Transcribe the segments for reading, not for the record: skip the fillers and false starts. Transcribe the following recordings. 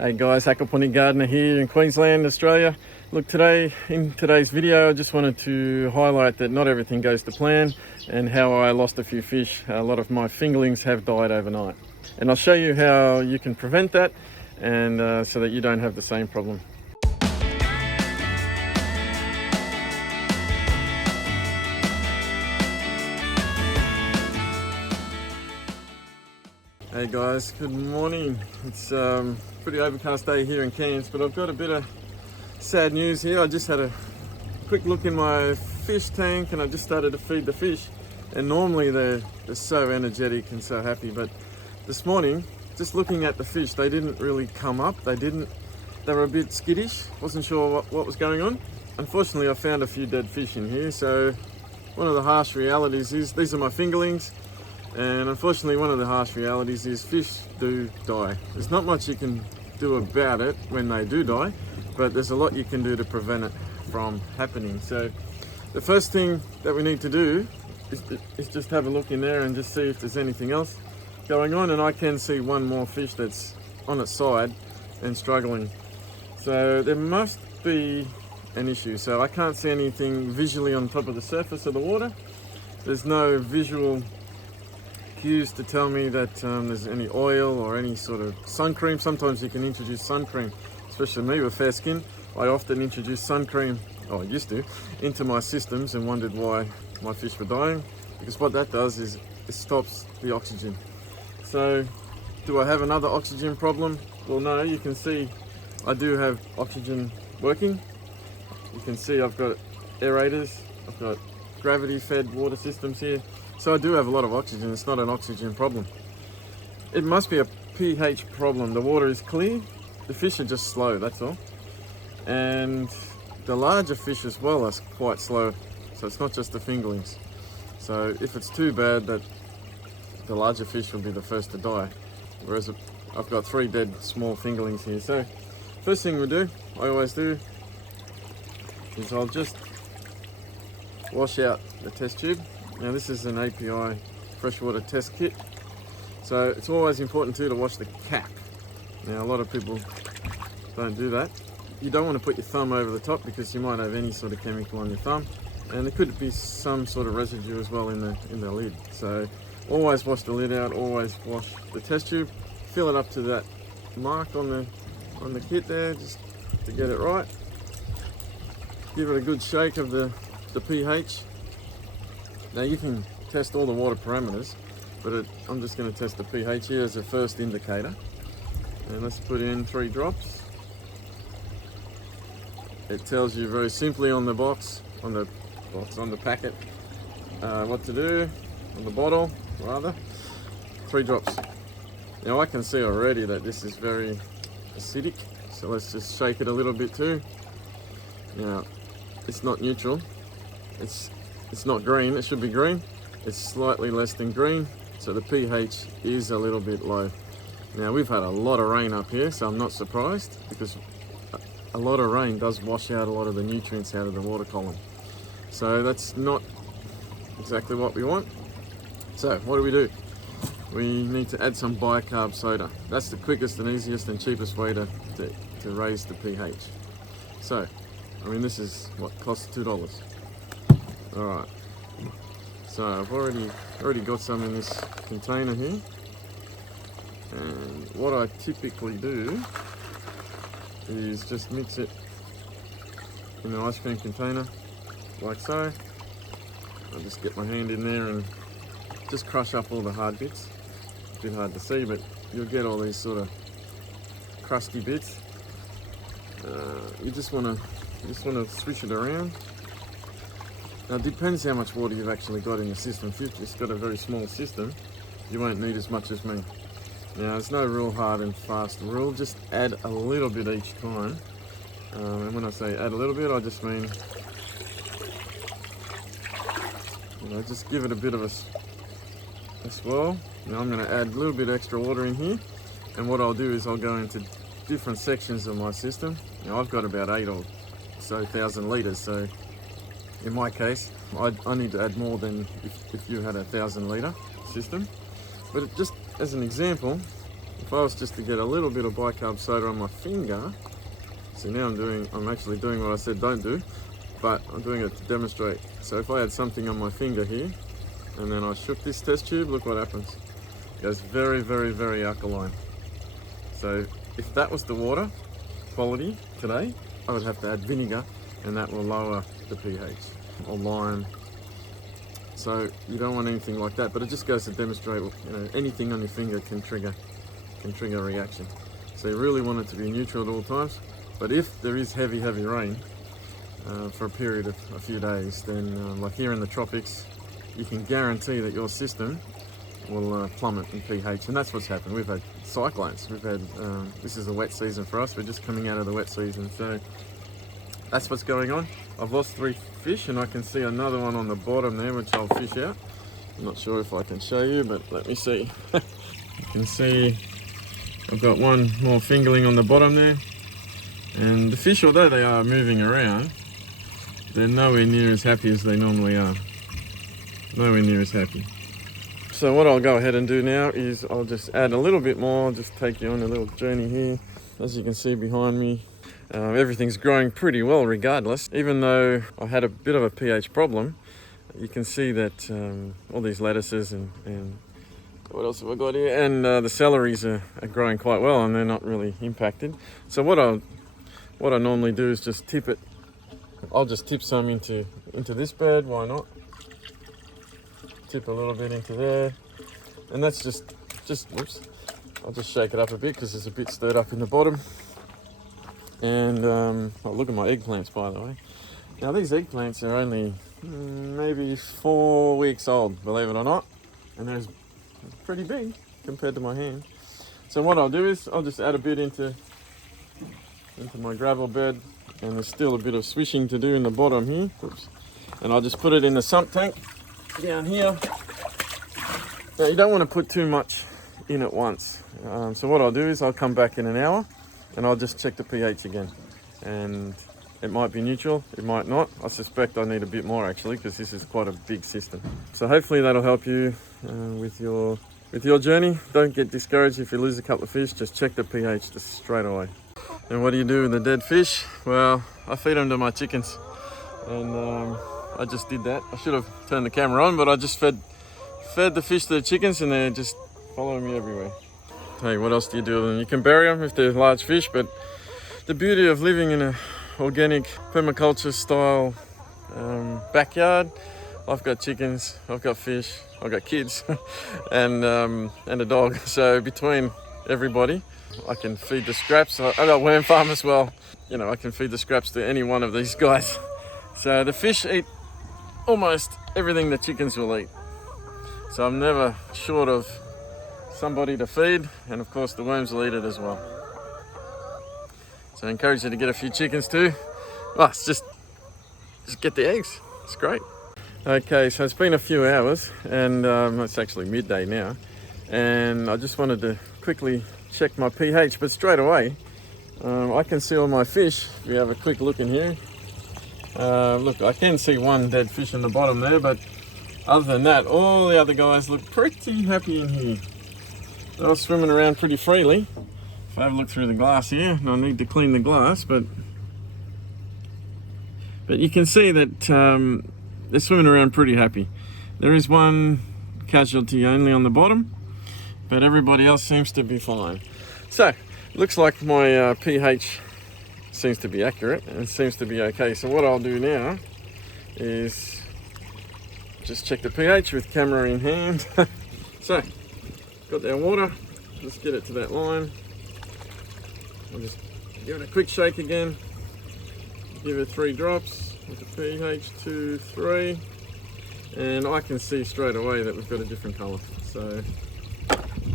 Hey guys, Aquaponic gardener here in Queensland, Australia. Look, in today's video I just wanted to highlight that not everything goes to plan and how I lost a few fish. A lot of my fingerlings have died overnight. And I'll show you how you can prevent that and so that you don't have the same problem. Hey guys, good morning. It's pretty overcast day here in Cairns, but I've got a bit of sad news here. I just had a quick look in my fish tank and I just started to feed the fish, and normally they're so energetic and so happy, but this morning, just looking at the fish, they didn't really come up. They were a bit skittish, wasn't sure what was going on. Unfortunately, I found a few dead fish in here, so one of the harsh realities is these are my fingerlings. And unfortunately, one of the harsh realities is fish do die. There's not much you can do about it when they do die, but there's a lot you can do to prevent it from happening. So the first thing that we need to do is just have a look in there and just see if there's anything else going on. And I can see one more fish that's on its side and struggling. So there must be an issue. So I can't see anything visually on top of the surface of the water. There's no visual cues to tell me that there's any oil or any sort of sun cream. Sometimes you can introduce sun cream, especially me with fair skin. I often introduce sun cream, or I used to, into my systems and wondered why my fish were dying, because what that does is it stops the oxygen. So do I have another oxygen problem? Well, no. You can see I do have oxygen working. You can see I've got aerators, I've got gravity fed water systems here. So I do have a lot of oxygen. It's not an oxygen problem. It must be a pH problem. The water is clear, the fish are just slow, that's all. And the larger fish as well are quite slow. So it's not just the fingerlings. So if it's too bad, that the larger fish will be the first to die. Whereas I've got 3 dead small fingerlings here. So first thing we do, I always do, is I'll just wash out the test tube. Now this is an API freshwater test kit, so it's always important too to wash the cap. Now a lot of people don't do that. You don't want to put your thumb over the top because you might have any sort of chemical on your thumb, and there could be some sort of residue as well in the lid. So always wash the lid out, always wash the test tube, fill it up to that mark on the kit there, just to get it right. Give it a good shake of the pH. Now you can test all the water parameters, but I'm just going to test the pH here as a first indicator. And let's put in 3 drops. It tells you very simply on the packet, what to do, on the bottle rather. 3 drops. Now I can see already that this is very acidic, so let's just shake it a little bit too. Now it's not neutral. It's not green, it should be green. It's slightly less than green, so the pH is a little bit low. Now we've had a lot of rain up here, so I'm not surprised, because a lot of rain does wash out a lot of the nutrients out of the water column. So that's not exactly what we want. So what do? We need to add some bicarb soda. That's the quickest and easiest and cheapest way to raise the pH. So, I mean, this is what costs $2. Alright, so I've already got some in this container here, and what I typically do is just mix it in an ice cream container like so. I'll just get my hand in there and just crush up all the hard bits. A bit hard to see, but you'll get all these sort of crusty bits. You just want to swish it around. Now it depends how much water you've actually got in your system. If you've just got a very small system, you won't need as much as me. Now there's no real hard and fast rule, just add a little bit each time. And when I say add a little bit, I just mean, just give it a bit of a swirl. Now I'm going to add a little bit extra water in here, and what I'll do is I'll go into different sections of my system. Now I've got about 8 or so thousand litres, so in my case, I need to add more than if you had a 1,000 litre system. But just as an example, if I was just to get a little bit of bicarb soda on my finger, see now I'm actually doing what I said don't do, but I'm doing it to demonstrate. So if I had something on my finger here, and then I shook this test tube, look what happens. It goes very, very, very alkaline. So if that was the water quality today, I would have to add vinegar, and that will lower the pH, or lime. So you don't want anything like that, but it just goes to demonstrate, anything on your finger can trigger a reaction. So you really want it to be neutral at all times. But if there is heavy rain for a period of a few days, then like here in the tropics, you can guarantee that your system will plummet in pH, and that's what's happened. We've had cyclones. We've had this is a wet season for us. We're just coming out of the wet season, so that's what's going on. I've lost 3 fish, and I can see another one on the bottom there, which I'll fish out. I'm not sure if I can show you, but let me see. You can see I've got one more fingerling on the bottom there, and the fish, although they are moving around, they're nowhere near as happy as they normally are. Nowhere near as happy. So what I'll go ahead and do now is I'll just add a little bit more, just take you on a little journey here. As you can see behind me, everything's growing pretty well regardless. Even though I had a bit of a pH problem, you can see that all these lettuces and what else have I got here? And the celeries are growing quite well, and they're not really impacted. So what I normally do is just tip it. I'll just tip some into this bed, why not? Tip a little bit into there, and that's just whoops. I'll just shake it up a bit because it's a bit stirred up in the bottom. And oh, look at my eggplants, by the way. Now these eggplants are only maybe 4 weeks old, believe it or not, and they're pretty big compared to my hand. So what I'll do is I'll just add a bit into my gravel bed, and there's still a bit of swishing to do in the bottom here. Oops. And I'll just put it in the sump tank down here. Now you don't want to put too much in at once. So what I'll do is I'll come back in an hour, and I'll just check the pH again. And it might be neutral, it might not. I suspect I need a bit more actually, because this is quite a big system. So hopefully that'll help you with your journey. Don't get discouraged if you lose a couple of fish. Just check the pH just straight away. And what do you do with the dead fish? Well, I feed them to my chickens, and I just did that. I should have turned the camera on, but I just fed the fish to the chickens, and they're just following me everywhere. Hey, what else do you do with them? You can bury them if they're large fish, but the beauty of living in an organic permaculture style backyard, I've got chickens, I've got fish, I've got kids, and a dog. So between everybody, I can feed the scraps. I got worm farm as well. I can feed the scraps to any one of these guys. So the fish eat almost everything the chickens will eat. So I'm never short of somebody to feed, and of course the worms will eat it as well. So I encourage you to get a few chickens too. Well, it's just get the eggs. It's great. Okay, so it's been a few hours, and it's actually midday now, and I just wanted to quickly check my pH, but straight away I can see all my fish. If you have a quick look in here, look, I can see one dead fish in the bottom there, but other than that, all the other guys look pretty happy in here. They're all swimming around pretty freely. If I have a look through the glass here, and I need to clean the glass, but you can see that they're swimming around pretty happy. There is one casualty only on the bottom, but everybody else seems to be fine. So, looks like my pH seems to be accurate and seems to be okay. So what I'll do now is just check the pH with camera in hand. So, got our water. Let's get it to that line. I'll just give it a quick shake again. Give it 3 drops with the pH 2, 3, and I can see straight away that we've got a different colour. So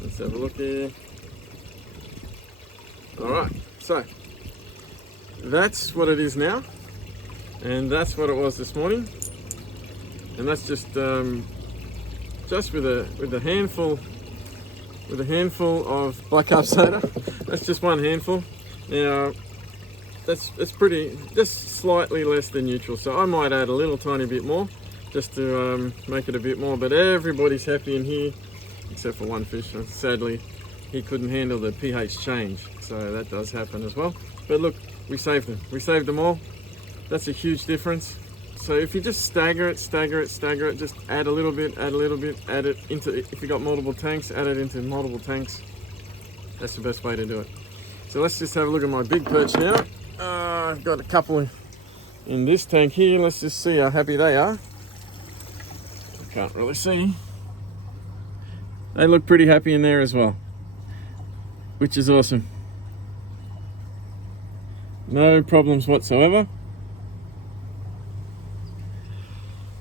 let's have a look here. Alright, so that's what it is now, and that's what it was this morning, and that's just with a handful of bicarb soda. That's just one handful. Now that's pretty, just slightly less than neutral, so I might add a little tiny bit more just to make it a bit more, but everybody's happy in here except for one fish. Sadly he couldn't handle the pH change. So that does happen as well. But look, we saved them. We saved them all. That's a huge difference. So if you just stagger it, just add a little bit, add it into, if you've got multiple tanks, add it into multiple tanks. That's the best way to do it. So let's just have a look at my big perch now. I've got a couple in this tank here. Let's just see how happy they are. I can't really see. They look pretty happy in there as well, which is awesome. No problems whatsoever.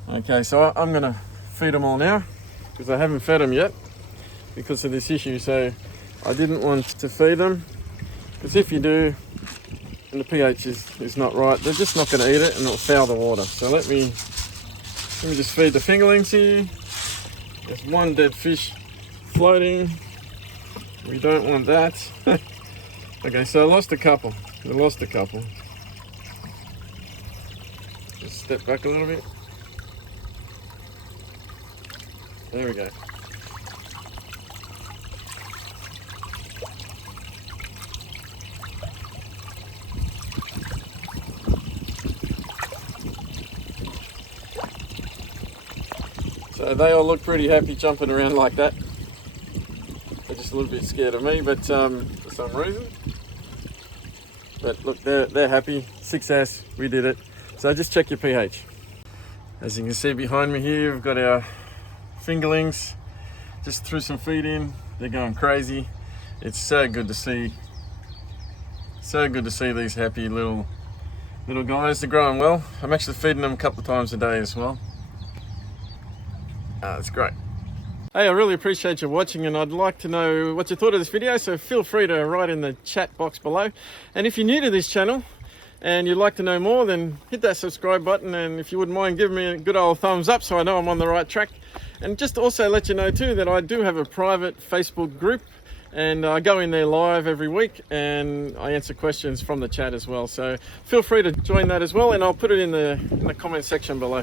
Okay, so I'm gonna feed them all now because I haven't fed them yet because of this issue. So I didn't want to feed them because if you do and the pH is not right, they're just not gonna eat it and it'll foul the water. So let me just feed the fingerlings here. There's one dead fish floating. We don't want that. Okay, so I lost a couple. Just step back a little bit. There we go. So they all look pretty happy jumping around like that. They're just a little bit scared of me, but for some reason. But look, they're happy. Success, we did it. So just check your pH. As you can see behind me here, we've got our fingerlings. Just threw some feed in. They're going crazy. It's so good to see. So good to see these happy little guys. They're growing well. I'm actually feeding them a couple of times a day as well. It's great. Hey, I really appreciate you watching, and I'd like to know what you thought of this video, so feel free to write in the chat box below. And if you're new to this channel and you'd like to know more, then hit that subscribe button, and if you wouldn't mind giving me a good old thumbs up so I know I'm on the right track. And just also let you know too that I do have a private Facebook group, and I go in there live every week and I answer questions from the chat as well. So feel free to join that as well, and I'll put it in the comment section below.